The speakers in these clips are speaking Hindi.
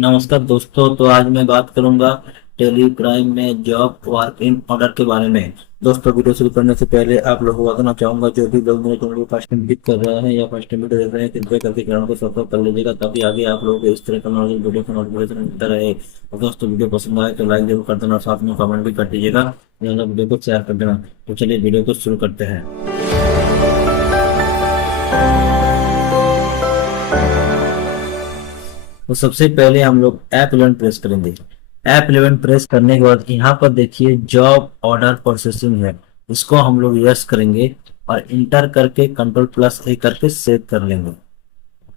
नमस्कार दोस्तों। तो आज मैं बात करूंगा टेलीग्राम में जॉब वर्क इन ऑर्डर के बारे में। दोस्तों, वीडियो शुरू करने से पहले आप लोगों को बताना चाहूंगा, जो भी लोग मेरे चैनल को फर्स्ट टाइम विजिट कर रहे हैं या फर्स्ट टाइम वीडियो देख रहे हैं, कृपया करके चैनल को सब्सक्राइब कर लीजिएगा, ताकि आगे आप लोगों को इस तरह का नॉलेज वीडियो का नोटिफिकेशन मिलता रहे। और दोस्तों, वीडियो पसंद आए तो लाइक जरूर कर देना, साथ में कमेंट भी कर दीजिएगा, वीडियो को शेयर कर देना। तो चलिए वीडियो को शुरू करते हैं। तो सबसे पहले हम लोग F11 प्रेस करेंगे। F11 प्रेस करने के बाद यहाँ पर देखिए जॉब ऑर्डर प्रोसेसिंग है, इसको हम लोग यस करेंगे और इंटर करके कंट्रोल+A करके सेव कर लेंगे।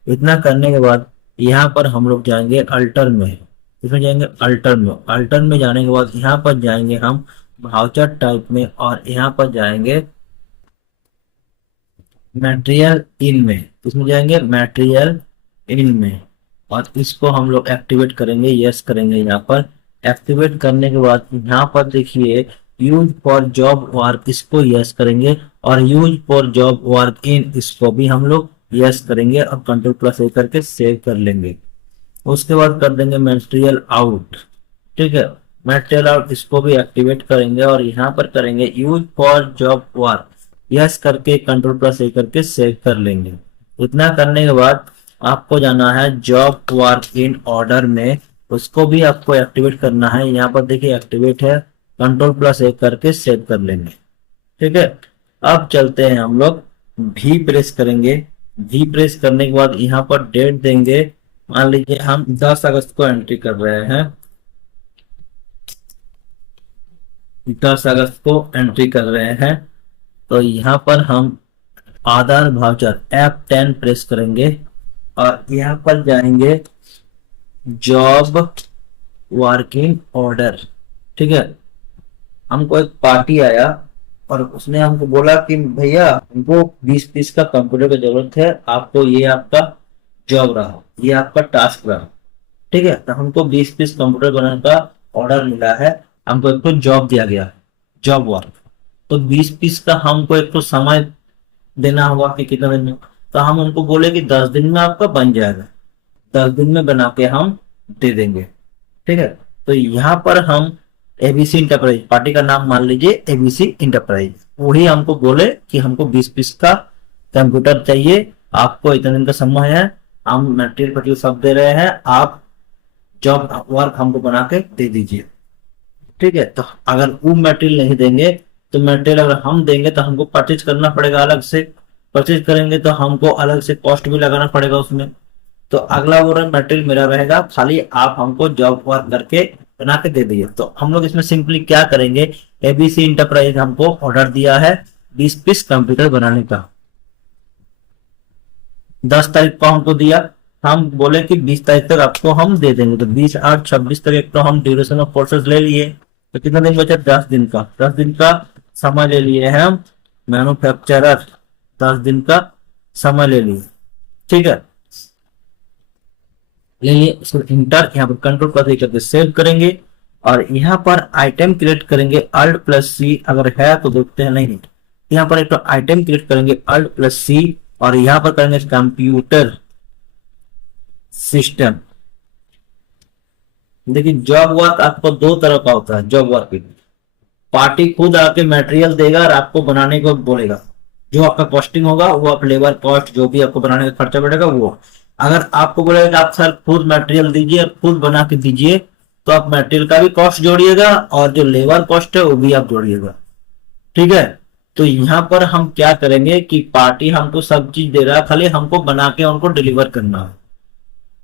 इतना करने के बाद यहाँ पर हम लोग जाएंगे अल्टर में। इसमें जाएंगे अल्टर में। अल्टर में जाने के बाद यहाँ पर जाएंगे हम वाउचर टाइप में, और यहाँ पर जाएंगे मटेरियल इन में। इसमें जाएंगे मटेरियल इन में और इसको हम लोग एक्टिवेट करेंगे, यस करेंगे। यहाँ पर एक्टिवेट करने के बाद यहाँ पर देखिए यूज फॉर जॉब वर्क, इसको यस करेंगे, और use for job work in, इसको भी हम लोग यस करेंगे और कंट्रोल+A करके सेव कर लेंगे। उसके बाद कर देंगे मटेरियल आउट। ठीक है, मटेरियल आउट इसको भी एक्टिवेट करेंगे और यहाँ पर करेंगे use for job work, yes करके कंट्रोल+A करके सेव कर लेंगे। इतना करने के बाद आपको जाना है जॉब वर्क इन ऑर्डर में, उसको भी आपको एक्टिवेट करना है। यहाँ पर देखिए एक्टिवेट है, कंट्रोल+A करके सेव कर लेंगे। ठीक है, अब चलते हैं हम लोग भी प्रेस करेंगे। भी प्रेस करने के बाद यहाँ पर डेट देंगे। मान लीजिए हम 10 अगस्त को एंट्री कर रहे हैं, 10 अगस्त को एंट्री कर रहे हैं। तो यहाँ पर हम आधार वाउचर F10 प्रेस करेंगे और यहाँ पर जाएंगे जॉब वर्किंग ऑर्डर। ठीक है, हमको एक पार्टी आया और उसने हमको बोला कि भैया हमको 20 पीस का कंप्यूटर की जरूरत है, आपको ये आपका जॉब रहा, ये आपका टास्क रहा। ठीक है, तो हमको 20 पीस कंप्यूटर बनाने का ऑर्डर मिला है, हमको एक तो जॉब दिया गया है, जॉब वर्क। तो 20 पीस का हमको एक तो समय देना होगा कि कितना दिन में। तो हम उनको बोले कि 10 दिन में आपका बन जाएगा, 10 दिन में बना के हम दे देंगे। ठीक है, तो यहाँ पर हम एबीसी इंटरप्राइज, पार्टी का नाम मान लीजिए एबीसी इंटरप्राइज, वही हमको बोले कि हमको 20 पीस का कंप्यूटर चाहिए, आपको इतने दिन का समय है, हम मटेरियल पटेरियल सब दे रहे हैं, आप जॉब वर्क हमको बना के दे दीजिए। ठीक है, तो अगर वो मटेरियल नहीं देंगे, तो मटेरियल अगर हम देंगे तो हमको परचेज करना पड़ेगा अलग से, परचेज करेंगे तो हमको अलग से कॉस्ट भी लगाना पड़ेगा उसमें। तो अगला वो मटेरियल मेरा रहेगा, खाली आप हमको जॉब वर्क करके बना के दे दीजिए। तो हम लोग इसमें सिंपली क्या करेंगे, एबीसी इंटरप्राइज हमको ऑर्डर दिया है 20 पीस कंप्यूटर बनाने का, 10 तारीख को हमको दिया, हम बोले कि 20 तारीख तक आपको हम दे देंगे। तो 20/8/26 तक एक तो हम ड्यूरेशन ऑफ प्रोसेस ले लिए, तो कितना दिन बचा, 10 दिन का, 10 दिन का समय ले लिए हैं हम। मैन्युफैक्चरर 10 दिन का समय ले लिए। ठीक है, ले लिए, इसको इंटर यहाँ पर कंट्रोल+A करके सेव करेंगे और यहाँ पर आइटम क्रिएट करेंगे Alt+C, अगर है तो देखते हैं, नहीं यहाँ पर एक तो आइटम क्रिएट करेंगे Alt+C और यहाँ पर करेंगे कंप्यूटर सिस्टम। देखिए जॉब वर्क आपको दो तरह का होता है। जॉब वर्क पार्टी खुद आके मटेरियल देगा और आपको बनाने को बोलेगा, जो आपका कॉस्टिंग होगा वो आप लेबर कॉस्ट, जो भी आपको बनाने का खर्चा बढ़ेगा वो। अगर आपको बोलेगा कि आप सर खुद मटेरियल दीजिए, खुद बना के दीजिए, तो आप मटेरियल का भी कॉस्ट जोड़िएगा और जो लेबर कॉस्ट है वो भी आप जोड़िएगा। ठीक है, तो यहाँ पर हम क्या करेंगे कि पार्टी हमको सब चीज दे रहा है, खाली हमको बना के उनको डिलीवर करना है,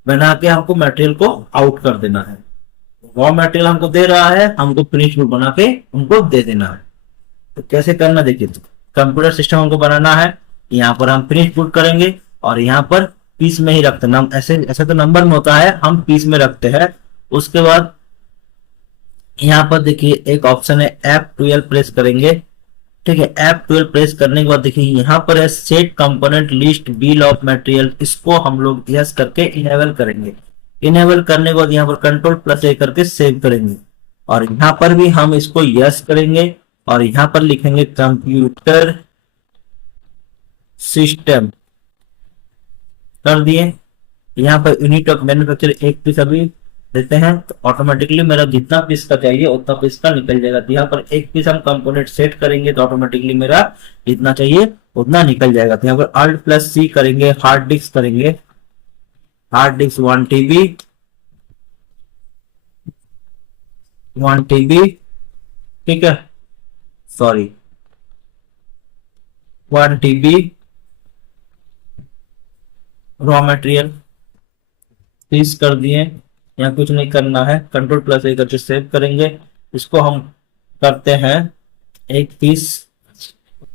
बना के हमको मटेरियल को आउट कर देना है। रॉ मटेरियल हमको दे रहा है, हमको फिनिश गुड बना के उनको दे देना है। तो कैसे करना देखिए, तो कंप्यूटर सिस्टम हमको बनाना है, यहाँ पर हम फिनिश गुड करेंगे और यहाँ पर पीस में ही रखते हैं, ऐसे ऐसे तो नंबर में होता है, हम पीस में रखते हैं। उसके बाद यहाँ पर देखिए एक ऑप्शन है F12 प्रेस करेंगे। ठीक है, F12 प्रेस करने के बाद देखिए यहाँ पर है set component list bill of material, इसको हम लोग यस करके इनेबल करेंगे। इनेबल करने के बाद यहाँ पर कंट्रोल+A करके सेव करेंगे और यहाँ पर भी हम इसको यस करेंगे और यहाँ पर लिखेंगे कंप्यूटर सिस्टम, कर दिए। यहाँ पर यूनिट ऑफ मैन्युफैक्चर एक पीस अभी देते हैं तो ऑटोमेटिकली मेरा जितना पीस का चाहिए उतना पीस का निकल जाएगा। तो यहाँ पर एक पीस हम कंपोनेंट सेट करेंगे तो ऑटोमेटिकली मेरा जितना चाहिए उतना निकल जाएगा। तो यहाँ पर अल्ट प्लस सी करेंगे, हार्ड डिस्क करेंगे, हार्ड डिस्क 1 TB, 1 TB, ठीक है, सॉरी 1 TB रॉ मटेरियल पीस कर दिए। यहाँ कुछ नहीं करना है, कंट्रोल प्लस ए करके सेव करेंगे। इसको हम करते हैं एक पीस।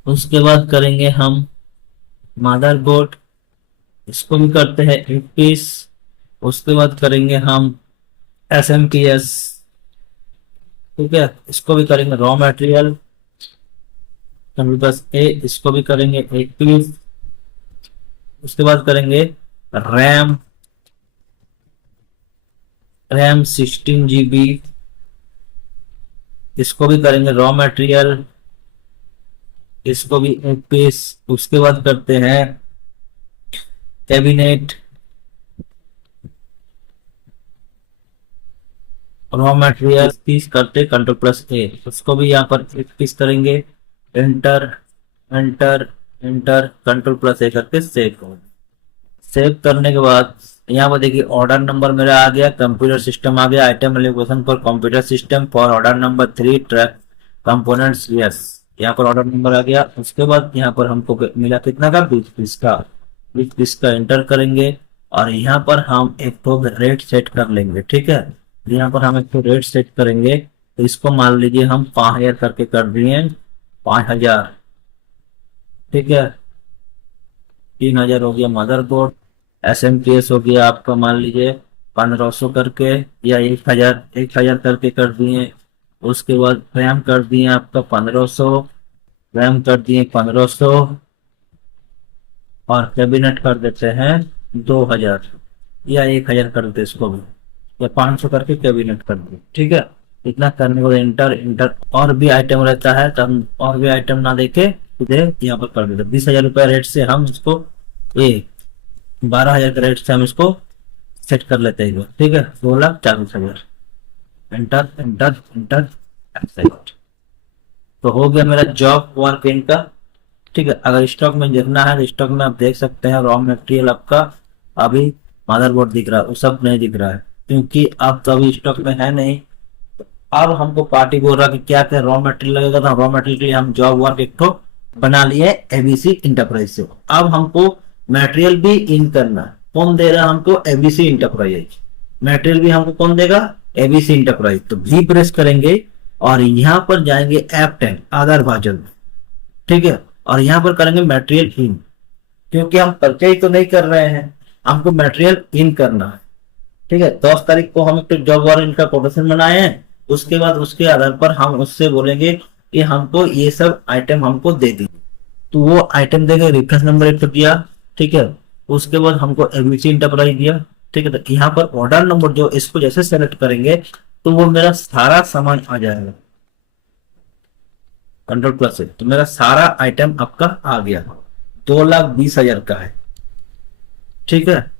उसके बाद करेंगे हम मदरबोर्ड, इसको भी करते हैं एक पीस। उसके बाद करेंगे हम SMPS, ठीक है, इसको भी करेंगे रॉ मटेरियल, कंट्रोल प्लस ए, इसको भी करेंगे एक पीस। उसके बाद करेंगे रैम, रैम 16 GB, इसको भी करेंगे रॉ मटेरियल, इसको भी एक पीस। उसके बाद करते हैं कैबिनेट, रॉ मटेरियल पीस करते कंट्रोल प्लस ए, उसको भी यहाँ पर एक पीस करेंगे। Enter enter enter, control plus A करके सेव करेंगे। सेव करने के बाद यहाँ पर देखिए ऑर्डर नंबर मेरा आ गया, कंप्यूटर सिस्टम आ गया, item allocation for computer system for order number 3 track components, yes, यहाँ पर ऑर्डर नंबर आ गया। उसके बाद यहाँ पर हमको मिला कितना का, 20 पीस का, 20 पीस का एंटर करेंगे और यहाँ पर हम एक तो रेट सेट कर लेंगे, ठीक है। यहाँ पर हम एक तो रेट सेट करेंगे तो इसको मान लीजिए हम 5000 करके कर दिए, 5000, ठीक है। 3000 हो गया मदरबोर्ड, SMPS हो गया आपका मान लीजिए 1500 करके या 1000 करके कर दिए। उसके बाद रैम कर दिए आपका 1500, रैम कर दिए 1500 और कैबिनेट कर देते हैं 2000 या 1000 कर देते इसको भी, या 500 करके कैबिनेट कर दिए, ठीक है। इतना करने के बाद इंटर इंटर, और भी आइटम रहता है तो हम और भी आइटम ना देके सीधे यहाँ पर कर देते। 20,000 रुपया रेट से हम इसको 12,000 के रेट से हम इसको सेट कर लेते हैं, ठीक है। 2,40,000, एंटर एंटर एंटर एक्सेप्ट। तो हो गया मेरा जॉब वर्क इनका, ठीक है। अगर स्टॉक में देखना है तो स्टॉक में आप देख सकते हैं रॉ मटेरियल आपका अभी मदरबोर्ड दिख रहा है, वो सब नहीं दिख रहा है क्योंकि अब तो अभी स्टॉक में है नहीं। अब हमको पार्टी बोल रहा कि क्या क्या रॉ मटेरियल लगेगा, तो रॉ मटेरियल के लिए हम जॉब वर्क एक तो बना लिए ABC इंटरप्राइज से। अब हमको मटेरियल भी इन करना, कौन दे रहा है हमको, ABC इंटरप्राइज। मटेरियल भी हमको कौन देगा, ABC इंटरप्राइज। तो भी प्रेस करेंगे और यहाँ पर जाएंगे F10 आधार भाजन, ठीक है, और यहाँ पर करेंगे मटेरियल इन, क्योंकि हम परचेज तो नहीं कर रहे हैं, हमको मटेरियल इन करना है, ठीक है। 10 तारीख को हम एक जॉब वार इनका कोटेशन बनाए हैं, उसके बाद उसके आधार पर हम उससे बोलेंगे कि हमको ये सब आइटम हमको दे दी, तो वो आइटम देंगे, रेफरेंस नंबर एक तो दिया, ठीक है। उसके बाद हमको ABC इंटरप्राइज दिया, ठीक है। तो यहाँ पर ऑर्डर नंबर जो इसको जैसे सेलेक्ट करेंगे तो वो मेरा सारा सामान आ जाएगा, कंट्रोल प्लस से, तो मेरा सारा आइटम आपका आ गया। 2,20,000 का है, ठीक है,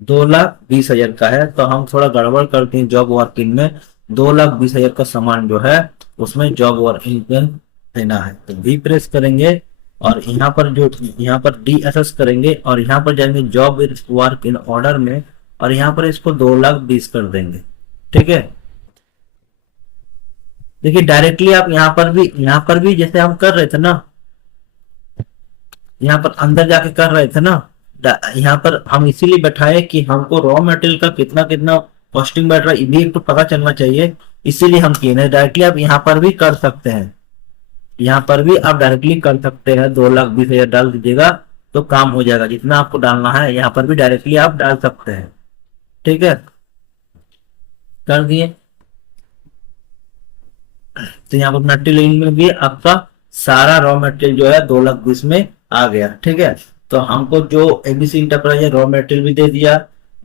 2,20,000 का है। तो हम थोड़ा गड़बड़ करते हैं जॉब वर्किंग में, 2,20,000 का सामान जो है उसमें जॉब वर्किंग में देना है। तो भी प्रेस करेंगे और यहाँ पर जो यहाँ पर DSS करेंगे और यहाँ पर जाएंगे जॉब वर्क इन ऑर्डर में और यहाँ पर इसको 2,20,000 कर देंगे, ठीक है। देखिए डायरेक्टली आप यहाँ पर भी जैसे हम कर रहे थे ना, यहाँ पर अंदर जाके कर रहे थे ना, यहाँ पर हम इसीलिए बैठाए कि हमको रॉ मटेरियल का कितना कितना कॉस्टिंग बैठ रहा है ये भी एक तो पता चलना चाहिए, इसीलिए हम किए नहीं। डायरेक्टली आप यहाँ पर भी कर सकते हैं, यहाँ पर भी आप डायरेक्टली कर सकते हैं, 2,20,000 डाल दीजिएगा तो काम हो जाएगा। जितना आपको डालना है यहाँ पर भी डायरेक्टली आप डाल सकते हैं, ठीक है, कर दिए। तो यहाँ पर मटेरियल में भी आपका सारा रॉ मटेरियल जो है 2,20,000 में आ गया, ठीक है। तो हमको जो ABC इंटरप्राइज रॉ मटेरियल भी दे दिया,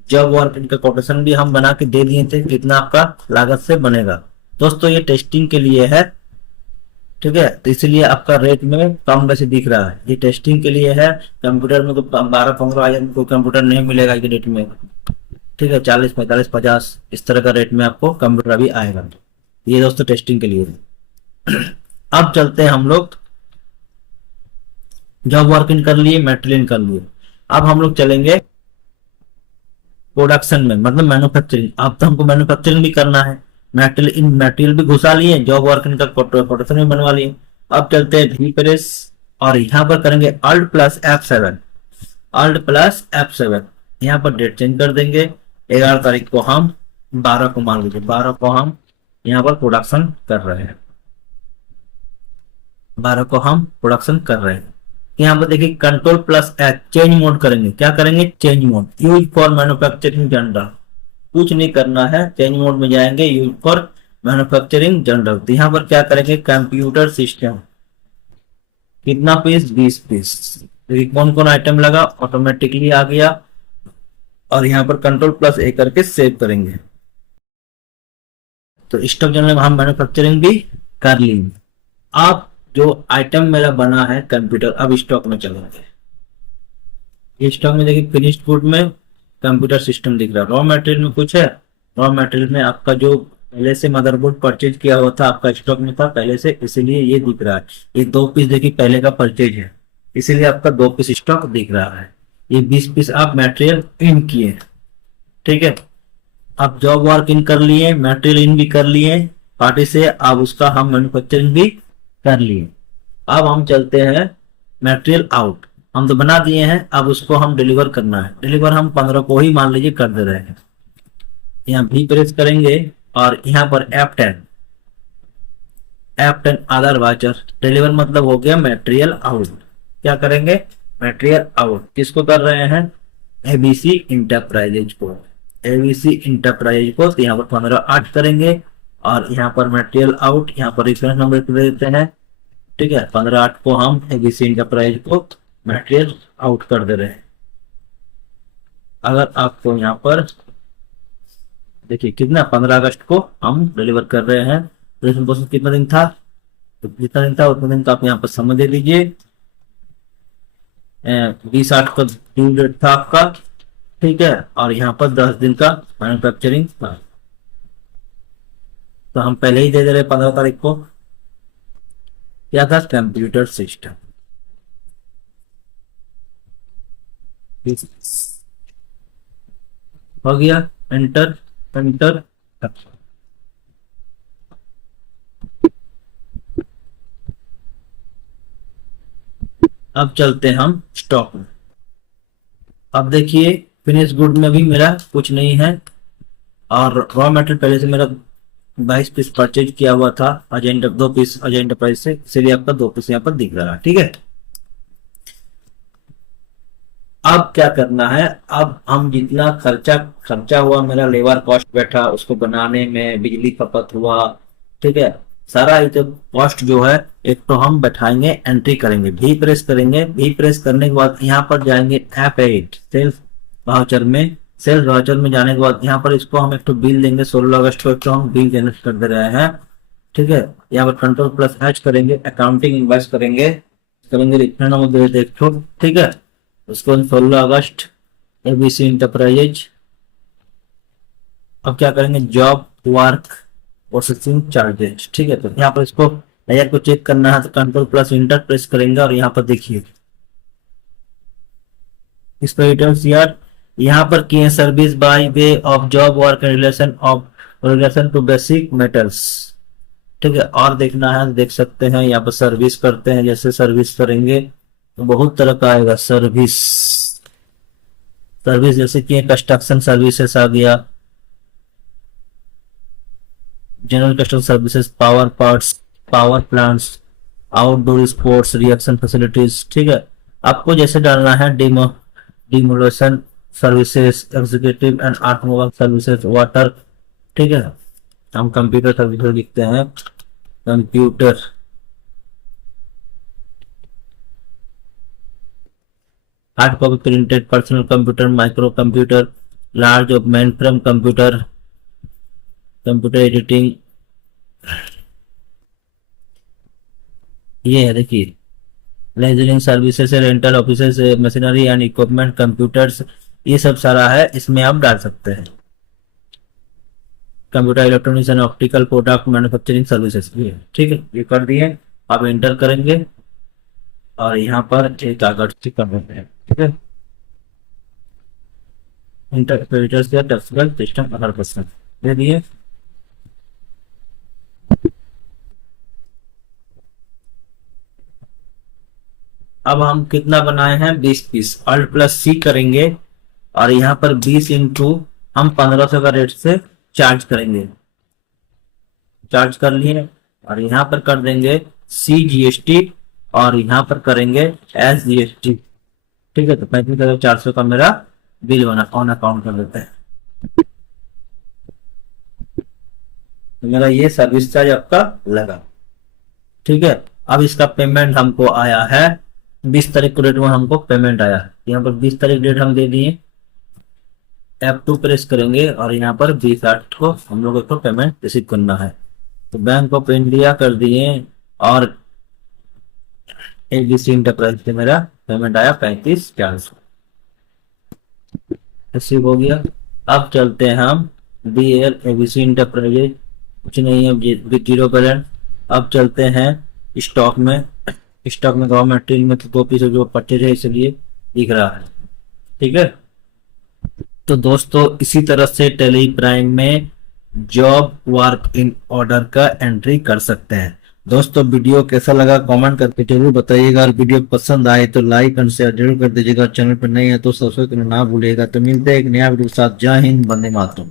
जॉब वर्क इनका कोटेशन भी हम बना के दे दिए थे कितना आपका लागत से बनेगा। दोस्तों ये टेस्टिंग के लिए है, ठीक है, तो इसलिए आपका रेट में कम वैसे दिख रहा है, ये टेस्टिंग के लिए है। कंप्यूटर में तो 12-15 हजार में कोई कंप्यूटर नहीं मिलेगा इस रेट में, ठीक है, 40, 45, 50 इस तरह का रेट में आपको कंप्यूटर अभी आएगा। ये दोस्तों टेस्टिंग के लिए है। अब चलते हैं हम लोग, जॉब वर्किंग कर लिए, मटेरियल कर लिए, अब हम लोग चलेंगे प्रोडक्शन में, मतलब मैन्युफैक्चरिंग। अब तो हमको मैन्युफैक्चरिंग भी करना है, मटेरियल इन मटेरियल भी घुसा लिए, जॉब वर्किंग का प्रोडक्शन भी बनवा लिए। अब चलते हैं भी प्रेस, और यहाँ पर करेंगे Alt+F7, Alt+F7। यहाँ पर डेट चेंज कर देंगे, 11 तारीख को हम 12 को मान लीजिए, 12 को हम यहाँ पर प्रोडक्शन कर रहे हैं, 12 को हम प्रोडक्शन कर रहे हैं। यहाँ पर देखिए Ctrl+H चेंज मोड करेंगे, क्या करेंगे, change mode, use for manufacturing general, कुछ नहीं करना है, चेंज मोड में जाएंगे, यूज फॉर मैन्युफैक्चरिंग जनरल। तो यहाँ पर क्या करेंगे, कंप्यूटर सिस्टम, कितना पीस, 20 पीस। कौन कौन आइटम लगा, ऑटोमेटिकली आ गया, और यहाँ पर Ctrl+A करके सेव करेंगे। तो स्टॉक जनरल में हम मैन्युफैक्चरिंग भी कर लेंगे। अब जो आइटम मेरा बना है कंप्यूटर, अब स्टॉक में चलेंगे। ये स्टॉक में देखिए फिनिश्ड गुड में कंप्यूटर सिस्टम दिख रहा है। रॉ मटेरियल में कुछ है, रॉ मटेरियल में आपका जो पहले से मदरबोर्ड परचेज किया हुआ था, आपका स्टॉक में था पहले से, इसीलिए ये दिख रहा है। ये 2 पीस देखिए पहले का परचेज है, इसीलिए आपका 2 पीस स्टॉक दिख रहा है। ये 20 पीस आप मटेरियल इन किए, ठीक है। आप जॉब वर्क इन कर लिए, मटेरियल इन भी कर लिए पार्टी से, अब उसका हम मैन्युफैक्चरिंग भी कर लिए। अब हम चलते हैं मटेरियल आउट, हम तो बना दिए हैं, अब उसको हम डिलीवर करना है। डिलीवर हम 15 को ही मान लीजिए कर दे रहे हैं। यहाँ भी प्रेस करेंगे और यहाँ पर F10 आधार वाचर डिलीवर, मतलब हो गया मटेरियल आउट। क्या करेंगे, मटेरियल आउट किसको कर रहे हैं, एबीसी इंटरप्राइजेज को, एबीसी इंटरप्राइजेज को। तो यहाँ पर 15/8 करेंगे, और यहाँ पर मटेरियल आउट, यहाँ पर रेफरेंस नंबर दे देते हैं, ठीक है। 15/8 को हम एबीसी इंटरप्राइज को मटेरियल आउट कर दे रहे हैं। अगर आपको यहाँ पर देखिए कितना, 15 अगस्त को हम डिलीवर कर रहे हैं। तो कितना दिन था, तो जितना दिन था उतना दिन का आप यहाँ पर समझ दे दीजिए। 20/8 का ड्यू डेट था आपका, ठीक है, और यहाँ पर 10 दिन का मैन्युफैक्चरिंग था। तो हम पहले ही दे दे रहे 15 तारीख को। क्या था, कंप्यूटर सिस्टम। हो गया, एंटर एंटर। अब चलते हैं हम स्टॉक में। अब देखिए फिनिश गुड में भी मेरा कुछ नहीं है, और रॉ मटेरियल पहले से मेरा 22 पीस परचेज किया हुआ था, 2 पीस अजय एंटरप्राइज से, इसलिए आपका 2 पीस यहाँ पर दिख रहा है, ठीक है। अब क्या करना है, अब हम जितना खर्चा हुआ, मेरा लेबर कॉस्ट बैठा उसको बनाने में, बिजली खपत हुआ, ठीक है, सारा कॉस्ट जो है, एक तो हम बैठाएंगे, एंट्री करेंगे, भी प्रेस करेंगे। भी प्रेस करने के बाद यहाँ पर जाएंगे F8 सेल्स वाउचर में। सेल्स वाउचर में जाने के बाद यहाँ पर इसको हम एक तो बिल देंगे, 16 अगस्त को एक तो हम बिल जनरेट कर दे रहे हैं, ठीक है। यहाँ पर Ctrl+H करेंगे, अकाउंटिंग इन्वाइस करेंगे, लिखना नंबर दे एक, ठीक है। उसको 16 अगस्त एबीसी इंटरप्राइजेज। अब क्या करेंगे, जॉब वर्क प्रोसेसिंग चार्जेस, ठीक है। तो यहाँ पर इसको लेयर को चेक करना है, तो Ctrl+Enter प्रेस करेंगे, और यहाँ पर देखिए इस पर रिटर्न यार यहाँ पर किए service by way of job work relation to basic metals, ठीक है। और देखना है, देख सकते हैं यहाँ पर सर्विस करते हैं, जैसे सर्विस करेंगे तो बहुत तरह का आएगा सर्विस। सर्विस जैसे कि कंस्ट्रक्शन सर्विसेज आ गया, general construction services, power parts, power plants, outdoor sports, reaction facilities, ठीक है। आपको जैसे डालना है, demolition services, executive and automobile services, water, ठीक है। हम कंप्यूटर सर्विसेज लिखते हैं, computer, hard copy printed personal computer, micro computer, large of mainframe computer, computer editing, ये है देखिए, ledgering services, rental offices, machinery and equipment, computers, ये सब सारा है, इसमें आप डाल सकते हैं। Computer electronics and optical product manufacturing services, ये ठीक है, ये कर दिए। आप एंटर करेंगे और यहाँ पर एक कागज से कर देते हैं, ठीक है। इंटरप्रेटर्स या टेक्निकल सिस्टम 100% दे दिए। अब हम कितना बनाए हैं, 20 पीस। अल्ट प्लस सी करेंगे और यहाँ पर 20 इंटू हम 1500 का रेट से चार्ज करेंगे। चार्ज कर लिए और यहाँ पर कर देंगे CGST और यहाँ पर करेंगे SGST, ठीक है। तो 35,400 का मेरा बिल बना, ऑन अकाउंट कर देते हैं। तो मेरा ये सर्विस चार्ज आपका लगा, ठीक है। अब इसका पेमेंट हमको आया है 20 तारीख को, डेट में हमको पेमेंट आया। यहाँ पर 20 तारीख डेट हम दे दिए। F2 प्रेस करेंगे और यहाँ पर 20/8 को हम लोग को पेमेंट रिसीव करना है। तो बैंक ऑफ इंडिया कर दिए और ABC इंटरप्राइज से मेरा पेमेंट आया 35,400, रिसीव हो गया। अब चलते हैं हम DL ABC इंटरप्राइज, कुछ नहीं है, विद 0 बैलेंस। अब चलते हैं स्टॉक में। स्टॉक में रॉ मटेरियल में तो 2 पीस जो परचेज है, इसलिए दिख रहा है, ठीक है। तो दोस्तों इसी तरह से टेली प्राइम में जॉब वर्क इन ऑर्डर का एंट्री कर सकते हैं। दोस्तों वीडियो कैसा लगा कमेंट करके जरूर बताइएगा, और वीडियो पसंद आए तो लाइक एंड शेयर जरूर कर दीजिएगा। चैनल पर नए हैं तो सब्सक्राइब करना ना भूलिएगा। तो मिलते हैं एक नया वीडियो के साथ। जय हिंद, वंदे मातरम।